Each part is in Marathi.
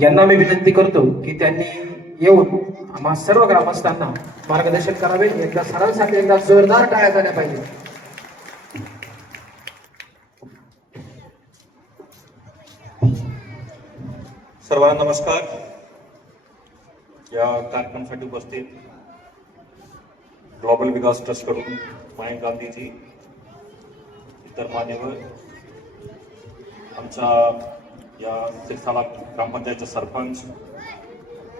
यांना मी विनंती करतो की त्यांनी येऊन आम्हा सर्व ग्रामस्थांना मार्गदर्शन करावे। एकदा सरांसाठी एकदा जोरदार टाळ्या झाल्या पाहिजे। सर्वांना नमस्कार। या कार्यक्रमासाठी उपस्थित ग्लोबल विकास ट्रस्ट कडून मयंक गांधीजी, इतर मान्यवर, आमच्या या सिरसाला ग्रामपंचायतचे सरपंच,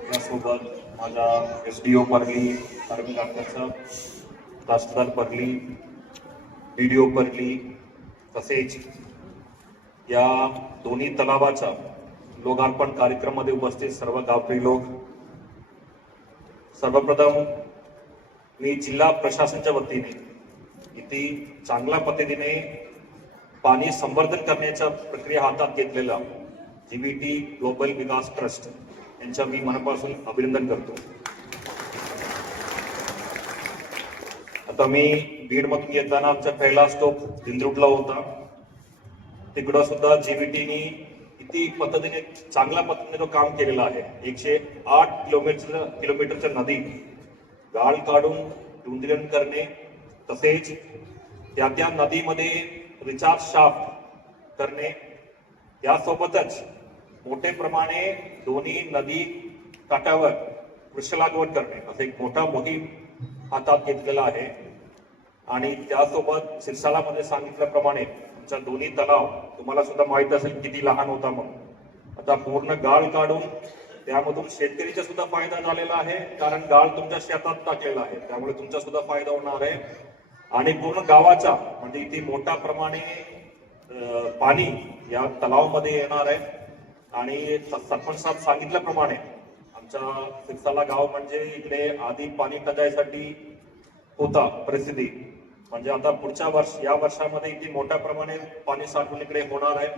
यासोबत माझ्या SDO परली, कार्मिक अध्यक्ष, तहसीलदार परली, BDO परली, तसेच या दोन्ही तलावाच्या लोकार्पण कार्यक्रमामध्ये उपस्थित सर्व गावकरी लोक, सर्वप्रथम मी जिल्हा प्रशासनाच्या वतीने इथे चांगल्या पद्धतीने पाणी संवर्धन करण्याच्या प्रक्रिया हातात घेतलेला GVT ग्लोबल विकास ट्रस्ट यांच्या मी मनापासून अभिनंदन करतो। आता मी बीडमधून येताना आमचा पहिला स्टॉप दिंद्रुटला होता। तिकडं सुद्धा GVTनी किती पद्धतीने चांगल्या पद्धतीने तो काम केलेला आहे। 108 किलोमीटरच्या नदी गाळ काढून रुंदीकरण करणे, तसेच त्या नदीमध्ये रिचार्ज शाफ्ट करणे, यासोबतच मोठे प्रमाणे दोन्ही नदी काठावर वृक्ष लागवड करणे, असं एक मोठा मोहीम हातात घेतलेला आहे। आणि त्यासोबत सिरसालामध्ये सांगितल्याप्रमाणे आमच्या दोन्ही तलाव तुम्हाला सुद्धा माहित असेल किती लहान होता म्हणून, आता पूर्ण गाळ काढून त्यामधून शेतकरीचा सुद्धा फायदा झालेला आहे, कारण गाळ तुमच्या शेतात टाकलेला आहे, त्यामुळे तुमचा सुद्धा फायदा होणार आहे। आणि पूर्ण गावाचा म्हणजे इथे मोठ्या प्रमाणे पाणी या तलावामध्ये येणार आहे। आणि सरपंच साहेब सांगितल्याप्रमाणे आमच्या सिरसाला गाव म्हणजे इकडे आधी पाणी टंचाईसाठी होता परिस्थिती, म्हणजे आता पुढच्या या वर्षामध्ये इथे मोठ्या प्रमाणे पाणी साठवण इकडे होणार आहे,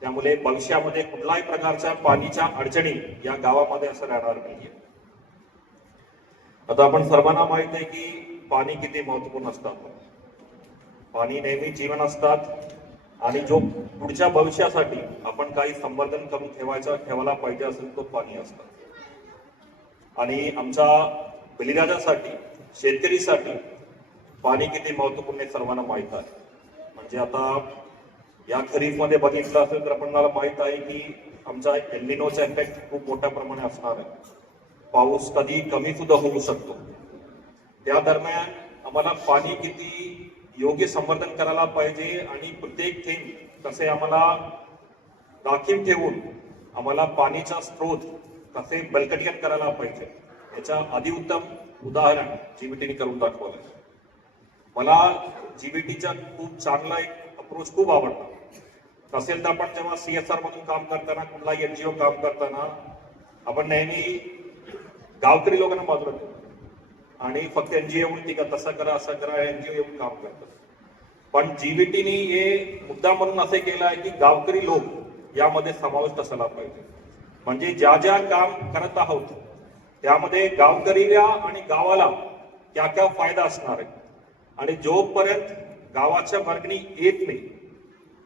त्यामुळे भविष्यामध्ये कुठल्याही प्रकारच्या पाणीच्या अडचणी या गावामध्ये असं राहणार नाहीये। आता आपण सर्वांना माहित आहे की पाणी किती महत्वपूर्ण असतात, पाणी नेहमी जीवन असतात, आणि जो पुढच्या भविष्यासाठी आपण काही संवर्धन करून ठेवायला पाहिजे असेल तो पाणी असतात। आणि आमच्या बलिदानासाठी, शेतकरीसाठी पाणी किती महत्वपूर्ण आहे सर्वांना माहित आहे। म्हणजे आता या खरीफ मध्ये बघितलं असेल तर आपल्याला माहित आहे की आमचा एल निनोचा इफेक्ट खूप मोठ्या प्रमाणे असणार आहे, पाऊस कधी कमी सुद्धा होऊ शकतो। त्या दरम्यान आम्हाला पाणी किती योग्य संवर्धन करायला पाहिजे आणि प्रत्येक थेंब कसे आम्हाला राखीव ठेवून आम्हाला पाणीचा स्रोत कसे बळकटीकरण करायला पाहिजे, याच्या अधिउत्तम उदाहरण GVTने करून दाखवलं। मला GVTचा खूप चांगला एक अप्रोच खूप आवडला। तसेल तर आपण जेव्हा CSR मधून काम करताना, कुठलाही NGO काम करताना आपण नेहमी गावकरी लोकांना बाजूला ठेवतो आणि फक्त NGO येऊन ठीक आहे तसं करा असं करा, NGO येऊन काम करतात। पण GVTने हे मुद्दा म्हणून असे केलं आहे की गावकरी लोक यामध्ये समाविष्ट असायला पाहिजे। म्हणजे ज्या ज्या काम करत आहोत त्यामध्ये गावकरीला आणि गावाला क्या क्या फायदा असणार आहे, आणि जोपर्यंत गावाच्या वर्गणी येत नाही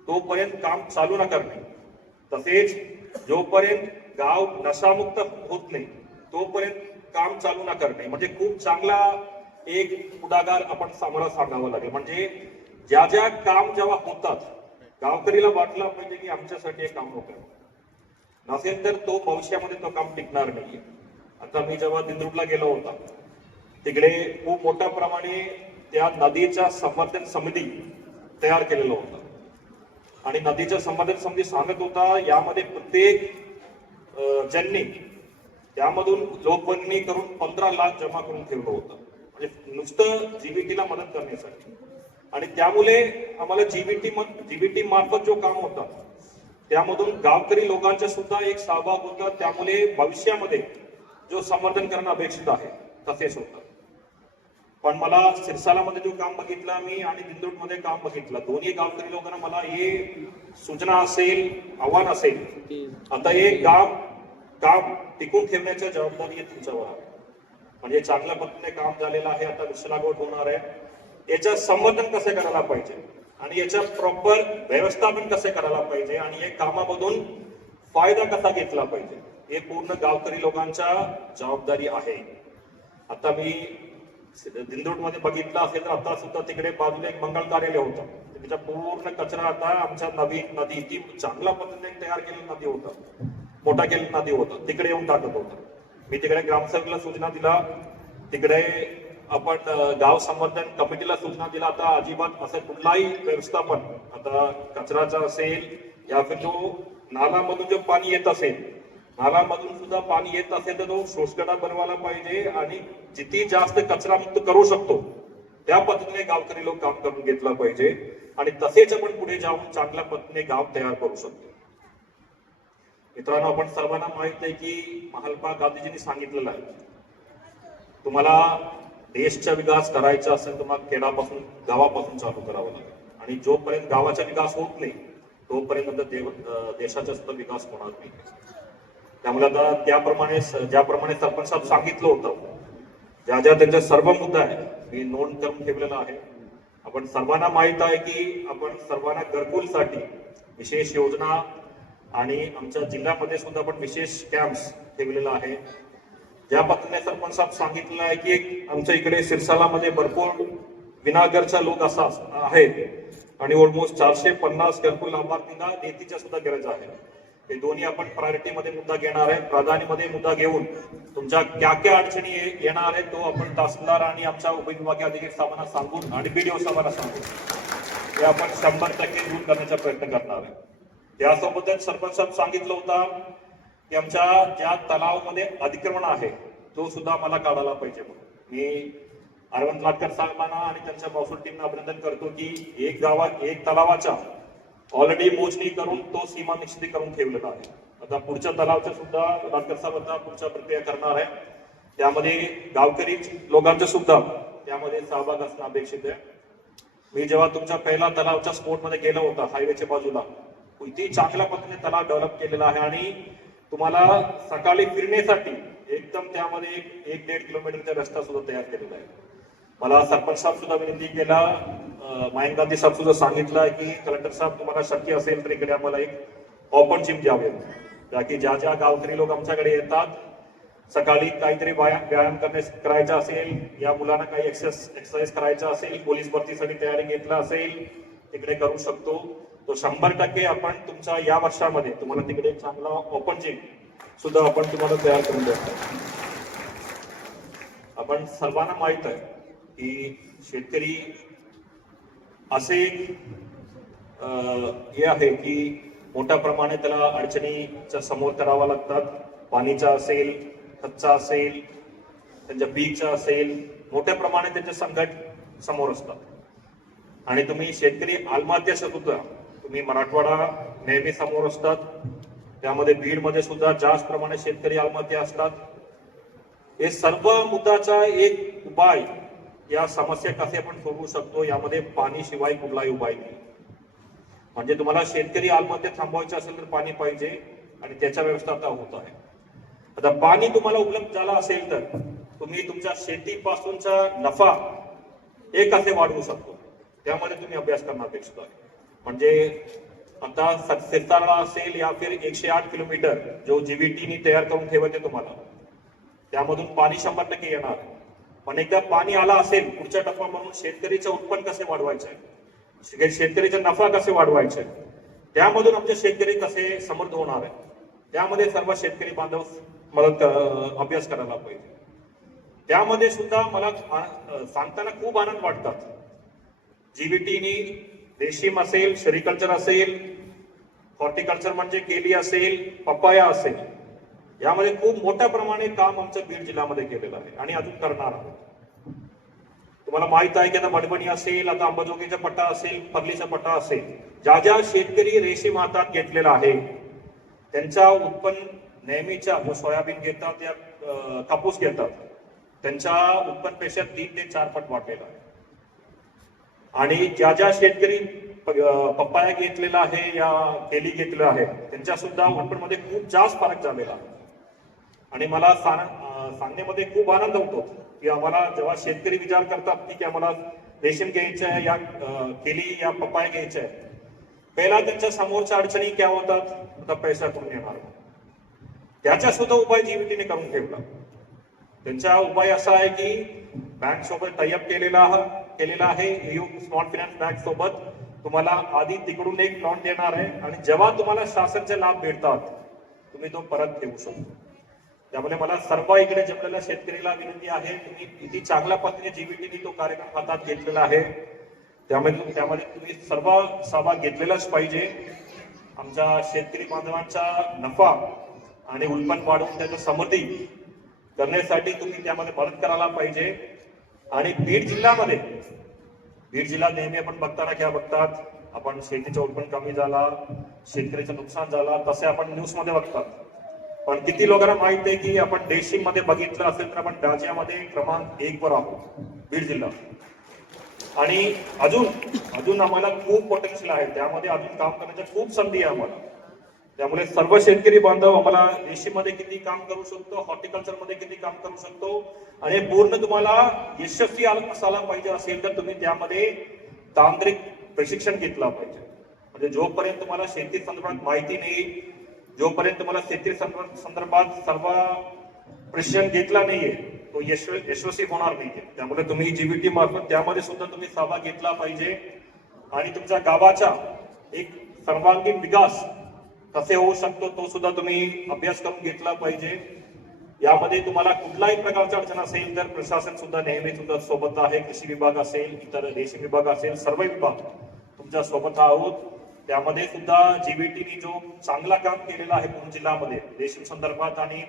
तोपर्यंत काम चालू न करणे, तसेच जोपर्यंत गाव नशामुक्त होत नाही तोपर्यंत काम चालू न करणे, म्हणजे खूप चांगला एक पुढाकार आपण समोर सांगावं लागेल। म्हणजे ज्या ज्या काम जेव्हा होतात गावकरीला वाटलं पाहिजे की आमच्यासाठी हे काम होतं, नसेल तर तो भविष्यामध्ये तो काम टिकणार नाहीये। आता मी जेव्हा दिंद्रुटला गेलो होता तिकडे खूप मोठ्या प्रमाणे त्या नदीच्या संवर्धन समिती तयार केलेलं होतं, आणि नदीच्या संवर्धन समिती सांगत होता यामध्ये प्रत्येक ज्यांनी त्यामधून लोकवर्गणी करून 15 लाख जमा करून ठेवलं होतं, म्हणजे नुसतं GVTला मदत करण्यासाठी। आणि त्यामुळे आम्हाला GVT मार्फत जो काम होता त्यामधून गावकरी लोकांचा सुद्धा एक सहभाग होता, त्यामुळे भविष्यामध्ये जो संवर्धन करणं अपेक्षित आहे तसेच होतं। पण मला सिरसालामध्ये जो काम बघितलं मी आणि दिंडोटमध्ये काम बघितलं, दोन्ही गावकरी लोकांना मला हे सूचना असेल, आव्हान असेल, आता हे काम टिकून ठेवण्याची जबाबदारी आहे तुमच्यावर आहे। म्हणजे चांगल्या पद्धतीने काम झालेलं आहे, आता वृक्ष लागवड होणार आहे, याचं संवर्धन कसे करायला पाहिजे आणि याचं प्रॉपर व्यवस्थापन कसे करायला पाहिजे, आणि हे कामामधून फायदा कसा घेतला पाहिजे हे पूर्ण गावकरी लोकांच्या जबाबदारी आहे. आता मी दिंडोटमध्ये बघितलं असेल तर आता सुद्धा तिकडे बाजूला एक मंगल कार्यालय होतं. त्याचा पूर्ण कचरा आता आमच्या नदी ती चांगल्या पद्धतीने तयार केलेली नदी होतं, मोठा केलेली नदी होतं, तिकडे येऊन टाकत होतं. मी तिकडे ग्रामसेवकला सूचना दिला, तिकडे आपण गाव संवर्धन कमिटीला सूचना दिला. आता अजिबात असं कुठलाही व्यवस्थापन, आता कचराचा असेल या फिर जो नालामधून जो पाणी येत असेल, नालामधून सुद्धा पाणी येत असेल तर तो शोषखड्डा बनवायला पाहिजे आणि जिथे जास्त कचरा मुक्त करू शकतो त्या पद्धतीने गावकरी लोक काम करून घेतलं पाहिजे आणि तसेच आपण पुढे जाऊन चांगल्या पद्धतीने गाव तयार करू शकतो. मित्रांनो, आपण सर्वांना माहित आहे की महात्मा गांधीजींनी सांगितलेलं आहे, तुम्हाला देशचा विकास करायचा असेल तुम्हाला खेडापासून गावापासून चालू करावं लागेल आणि जोपर्यंत गावाचा विकास होत नाही तोपर्यंत देशाचा सुद्धा विकास होणार नाही. त्यामुळे आता त्याप्रमाणे ज्याप्रमाणे सरपंच साहेब सांगितलं होतं, ज्या ज्या त्यांचे सर्व मुद्दे आहे मी नोंद करून ठेवलेला आहे. आपण सर्वांना माहित आहे की आपण सर्वांना घरकुलसाठी विशेष योजना आणि आमच्या जिल्ह्यामध्ये सुद्धा आपण विशेष कॅम्प्स ठेवलेला आहे. ज्या पद्धतीने सरपंच साहेब सांगितलं आहे की आमच्या इकडे सिरसालामध्ये भरपूर विनाघरच्या लोक असा आहेत आणि ऑलमोस्ट 450 घरकुल लाभार्थींना नेतीच्या सुद्धा गरज आहे. हे दोन्ही आपण प्रायोरिटीमध्ये मुद्दा घेणार आहे. प्राधान्यमध्ये मुद्दा घेऊन तुमच्या क्या क्या अडचणी येणार आहेत तो आपण तहसीलदार आणि आमच्या उपविभागीय अधिकारी साहेबांना सांगून आणि बीडीओ साहेबांना सांगून ते आपण 100% दूर करण्याचा प्रयत्न करणार आहे. त्यासोबतच सरपंच साहेब सांगितलं होतं की आमच्या ज्या तलावामध्ये अतिक्रमण आहे तो सुद्धा मला काढायला पाहिजे. मी अरविंद लाटकर साहेबांना आणि त्यांच्या महसूल टीमना अभिनंदन करतो की एक तलावाच्या ऑलरेडी मोजणी करून तो सीमा निश्चित करून ठेवलेला आहे. आता पुढच्या तलावाच्या सुद्धा लाटकर साहेब आता पुढच्या प्रक्रिया करणार आहे. त्यामध्ये गावकरी लोकांचे सुद्धा त्यामध्ये सहभाग असणं अपेक्षित आहे. मी जेव्हा तुमच्या पहिला तलावच्या स्पॉटमध्ये गेलो होता हायवेच्या बाजूला, किती चांगल्या पद्धतीने तलाव डेव्हलप केलेला आहे आणि तुम्हाला सकाळी फिरण्यासाठी एकदम त्यामध्ये 1-1.5 किलोमीटरचा रस्ता सुद्धा तयार केलेला आहे. मला सरपंच साहेब सुद्धा विनंती केला, मयंक गांधी साहेब सुद्धा सांगितलं की कलेक्टर साहेब तुम्हाला शक्य असेल तर इकडे आम्हाला एक ओपन जिम द्यावे, की ज्या ज्या गावकरी लोक आमच्याकडे येतात सकाळी काहीतरी व्यायाम करायचा असेल या मुलांना काही एक्सरसाइज करायचा असेल, पोलीस भरतीसाठी तयारी घेतला असेल तिकडे करू शकतो. तो 100% आपण तुमच्या या वर्षामध्ये तुम्हाला तिकडे चांगला ओपन जिम सुद्धा आपण तुम्हाला तयार करून देतो. आपण सर्वांना माहित आहे की शेतकरी असे हे आहे की मोठ्या प्रमाणे त्याला अडचणीच्या समोर करावा लागतात. पाणीचा असेल, खतचा असेल, त्यांच्या पीकचा असेल, मोठ्या प्रमाणे त्यांचे संकट समोर असतात. आणि तुम्ही शेतकरी आत्महत्या सुद्धा तुम्ही मराठवाडा नेहमी समोर असतात. त्यामध्ये बीडमध्ये सुद्धा जास्त प्रमाणे शेतकरी आत्महत्या असतात. हे सर्व मुद्द्याचा एक उपाय, या समस्या कसे आपण सोडवू शकतो यामध्ये पाणी शिवाय कुठलाही उपाय नाही. म्हणजे तुम्हाला शेतकरी आत्महत्या थांबवायची असेल तर पाणी पाहिजे आणि त्याच्या व्यवस्था आता होत आहे. आता पाणी तुम्हाला उपलब्ध झाला असेल तर तुम्ही तुमच्या शेतीपासूनचा नफा हे कसे वाढवू शकतो त्यामध्ये तुम्ही अभ्यास करणं अपेक्षित आहे. म्हणजे आता सिरसाला असेल या फिर 108 किलोमीटर जो जीबीटीनी तयार करून ठेवायचे तुम्हाला, त्यामधून पाणी 100% येणार. पण एकदा पाणी आला असेल पुढच्या टप्पा म्हणून शेतकरीचं उत्पन्न कसे वाढवायचे, शेतकरीचा नफा कसे वाढवायचे, त्यामधून आमचे शेतकरी कसे समृद्ध होणार आहे, त्यामध्ये सर्व शेतकरी बांधव अभ्यास करायला पाहिजे. त्यामध्ये सुद्धा मला सांगताना खूप आनंद वाटतात. जीबीटीनी रेशीम असेल, सेरिकल्चर असेल, हॉर्टिकल्चर म्हणजे केली असेल, पपाया असेल, यामध्ये खूप मोठ्या प्रमाणे काम आमच्या बीड जिल्ह्यामध्ये केलेलं आहे आणि अजून करणार आहोत. तुम्हाला माहित आहे की आता मडबणी असेल, आता अंबाजोगीचा पट्टा असेल, पर्लीचा पट्टा असेल, ज्या ज्या शेतकरी रेशीम हातात घेतलेला आहे त्यांच्या उत्पन्न नेहमीच्या जो सोयाबीन घेतात या कापूस घेतात त्यांच्या उत्पन्नपेक्षा 3 ते 4 पट वाढलेला आहे. आणि ज्या ज्या शेतकरी पप्पाया घेतलेला आहे या केली घेतलेला आहे त्यांच्या सुद्धा उत्पन्नामध्ये खूप जास्त फरक झालेला आहे. आणि मला सांगण्यामध्ये खूप आनंद होतो की आम्हाला जेव्हा शेतकरी विचार करतात की आम्हाला रेशीम घ्यायचं आहे या केली या पप्पाया घ्यायचं आहे, पहिला त्यांच्या समोरच्या अडचणी क्या होतात, आता पैसा कुठून येणार, त्याचा सुद्धा उपाय जीबीटीने करून ठेवला. त्यांचा उपाय असा आहे की बँक सोबत टाईअप केलेला आहे. EU स्मॉल फायनान्स बँक सोबत तुम्हाला आधी तिकडून एक लोन देणार आहे आणि जेव्हा तुम्हाला शासनचे लाभ भेटतात तुम्ही तो परत घेऊ शकतो. त्यामुळे मला सर्व इकडे जमलेल्या शेतकरीला विनंती आहे, तुम्ही किती चांगल्या पद्धतीने जीबीटीने तो कार्यक्रम हातात घेतलेला आहे, त्यामध्ये तुम्ही सर्व सहभाग घेतलेलाच पाहिजे. आमच्या शेतकरी बांधवांचा नफा आणि उत्पन्न वाढवून त्याची समृद्धी करण्यासाठी तुम्ही त्यामध्ये मदत करायला पाहिजे. आणि बीड जिल्हा नेहमी आपण बघतात आपण शेतीचं उत्पन्न कमी झाला, शेतकऱ्याचं नुकसान झाला, तसे आपण न्यूज मध्ये बघतात. पण किती लोकांना माहित आहे की आपण देशिंग मध्ये बघितलं असेल तर आपण राज्यामध्ये क्रमांक 1 वर आहोत बीड जिल्हा. आणि अजून आम्हाला खूप पोटेन्शियल आहे, त्यामध्ये अजून काम करण्याच्या खूप संधी आहे आम्हाला. त्यामुळे सर्व शेतकरी बांधव आम्हाला देशीमध्ये किती काम करू शकतो, हॉर्टिकल्चर मध्ये किती काम करू शकतो आणि पूर्ण तुम्हाला यशस्वी असायला पाहिजे असेल तर तुम्ही त्यामध्ये तांत्रिक प्रशिक्षण घेतला पाहिजे. म्हणजे जोपर्यंत तुम्हाला शेती संदर्भात माहिती नाही, जोपर्यंत तुम्हाला शेती संदर्भात सर्व प्रशिक्षण घेतला नाहीये तो यशस्वी होणार नाही. त्यामुळे तुम्ही जीबीटी मार्फत त्यामध्ये सुद्धा तुम्ही सहभाग घेतला पाहिजे आणि तुमच्या गावाचा एक सर्वांगीण विकास कसे होऊ शकतो तो सुद्धा तुम्ही अभ्यास करून घेतला पाहिजे. यामध्ये तुम्हाला कुठलाही प्रकारची अडचण असेल तर प्रशासन सुद्धा नेहमी तुमच्या सोबत आहे. कृषी विभाग असेल, इतर रेशीम विभाग असेल, सर्व विभाग तुमच्या सोबत आहोत. त्यामध्ये सुद्धा जीबीटीने जो चांगला काम केलेला आहे पूर्ण जिल्ह्यामध्ये रेशीम संदर्भात आणि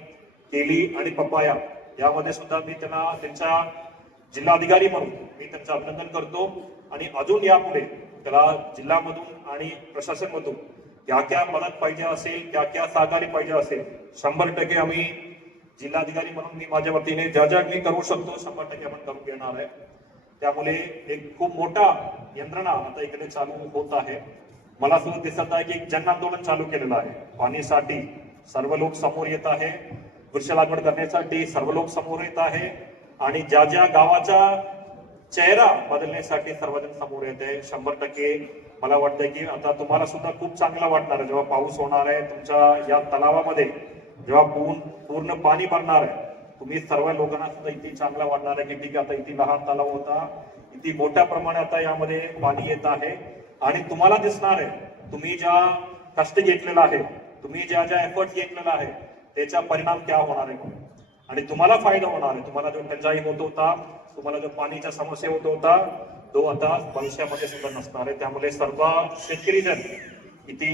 केली आणि पपाया यामध्ये सुद्धा मी त्यांच्या जिल्हाधिकारी म्हणून मी त्यांचं अभिनंदन करतो. आणि अजून यापुढे त्याला जिल्ह्यामधून आणि प्रशासनमधून क्या मदत पाहिजे असेल, क्या सहकार्य पाहिजे असेल, 100% आम्ही जिल्हाधिकारी म्हणून मी माझ्या वतीने ज्या मी करू शकतो 100% आपण करून घेणार आहे. त्यामुळे एक खूप मोठा यंत्रणा आता इकडे चालू होत आहे. मला सुद्धा दिसत आहे की एक जन आंदोलन चालू केलेलं आहे. पाणीसाठी सर्व लोक समोर येत आहे, वृक्ष लागवड करण्यासाठी सर्व लोक समोर येत आहे आणि ज्या गावाचा चेहरा बदलण्यासाठी सर्वजण समोर येत आहे. 100% मला वाटतं की आता तुम्हाला सुद्धा खूप चांगलं वाटणार आहे जेव्हा पाऊस होणार आहे तुमच्या या तलावामध्ये, जेव्हा पूर्ण पाणी भरणार आहे. तुम्ही सर्व लोकांना सुद्धा इथे चांगला वाटणार आहे की ठीक आहे आता इथे लहान तलाव होता, इथे मोठ्या प्रमाणात आता यामध्ये पाणी येत आहे आणि तुम्हाला दिसणार आहे तुम्ही ज्या कष्ट घेतलेला आहे, तुम्ही ज्या एफर्ट घेतलेला आहे त्याचा परिणाम क्या होणार आहे आणि तुम्हाला फायदा होणार आहे. तुम्हाला जो टंचाई होत होता, तुम्हाला जो पाणीच्या समस्या होत होता तो आता भविष्यामध्ये सुद्धा नसणार आहे. त्यामुळे सर्व शेतकरी जन इथे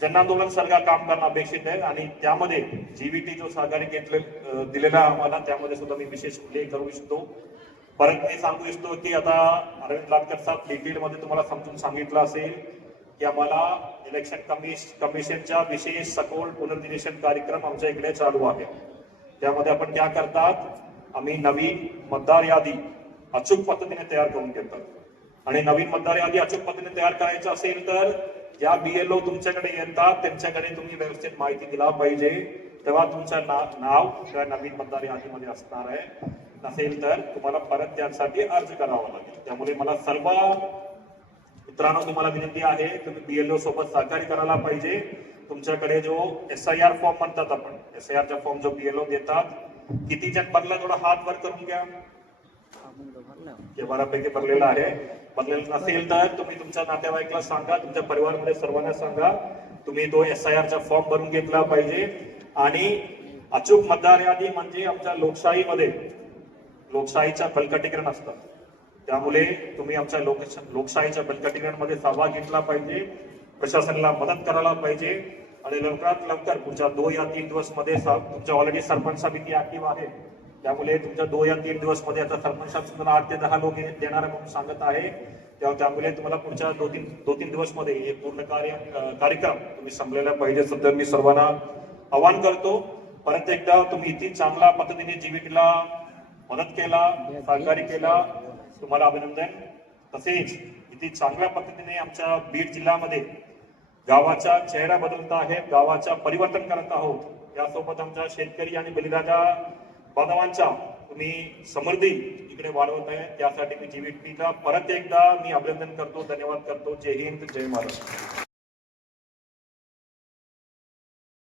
जन आंदोलन सारखा काम करणं अपेक्षित आहे आणि त्यामध्ये जीबीटी जो सहकार्य दिलेला आम्हाला त्यामध्ये सुद्धा मी विशेष उल्लेख करू इच्छितो. परत मी सांगू इच्छितो की आता अरविंद लाटकर साहेब डिटेल मध्ये तुम्हाला समजून सांगितलं असेल की आम्हाला इलेक्शन कमिशनच्या विशेष सखोल पुनर्निरीक्षण कार्यक्रम आमच्या इकडे चालू आहे. त्यामध्ये आपण क्या करतात, आम्ही नवीन मतदार यादी अचूक पद्धतीने तयार करून घेतात आणि नवीन मतदार यादी अचूक पद्धतीने तयार करायचं असेल तर ज्या BLO तुमच्याकडे येतात त्यांच्याकडे तुम्ही व्यवस्थित माहिती दिला पाहिजे, तेव्हा तुमचं नाव त्या नवीन मतदार यादीमध्ये असणार आहे. नसेल तर तुम्हाला परत त्यासाठी अर्ज करावा लागेल. त्यामुळे मला सर्व मित्रांनो तुम्हाला विनंती आहे तुम्ही BLO सोबत सहकार्य करायला पाहिजे. तुमच्याकडे जो SIR फॉर्म म्हणतात आपण, SIRचा फॉर्म जो BLO देतात, किती जण भरला थोडा हात वर करून घ्या. बऱ्यापैकी भरलेला आहे. भरलेला नसेल तर तुम्ही तुमच्या नातेवाईकला सांगा, तुमच्या परिवारामध्ये सर्वांना सांगा तुम्ही तो SIRचा फॉर्म भरून घेतला पाहिजे. आणि अचूक मतदार यादी म्हणजे आमच्या लोकशाहीमध्ये लोकशाहीच्या बळकटीकरण असतात. त्यामुळे तुम्ही आमच्या लोकशाहीच्या बळकटीकरणमध्ये सहभाग घेतला पाहिजे, प्रशासनाला मदत करायला पाहिजे आणि लवकरात लवकर पुढच्या 2 या 3 दिवस मध्ये तुमच्या ऑलरेडी सरपंच समिती ऍक्टिव्ह आहे. त्यामुळे तुमच्या 2 या 3 दिवस मध्ये आता सरपंचात सुद्धा 8 ते 10 लोक देणार म्हणून सांगत आहे. त्यामुळे तुम्हाला पुढच्या 2-3 दिवस मध्ये हे पूर्ण कार्यक्रम तुम्ही संपलेला पाहिजे सध्या मी सर्वांना आवाहन करतो. परत एकदा तुम्ही इथे चांगल्या पद्धतीने जीबीटीला मदत केला, सहकार्य केला, तुम्हाला अभिनंदन. तसेच इथे चांगल्या पद्धतीने आमच्या बीड जिल्ह्यामध्ये गावाचा चेहरा बदलत आहे, गावाचा परिवर्तन करत आहोत. यासोबत आमच्या शेतकरी आणि बलिदाच्या बांधवांचा तुम्ही समृद्धी इकडे वाढवत आहे त्यासाठी मी जीव्हीटीचा परत एकदा मी अभिनंदन करतो, धन्यवाद करतो. जय हिंद, जय महाराष्ट्र.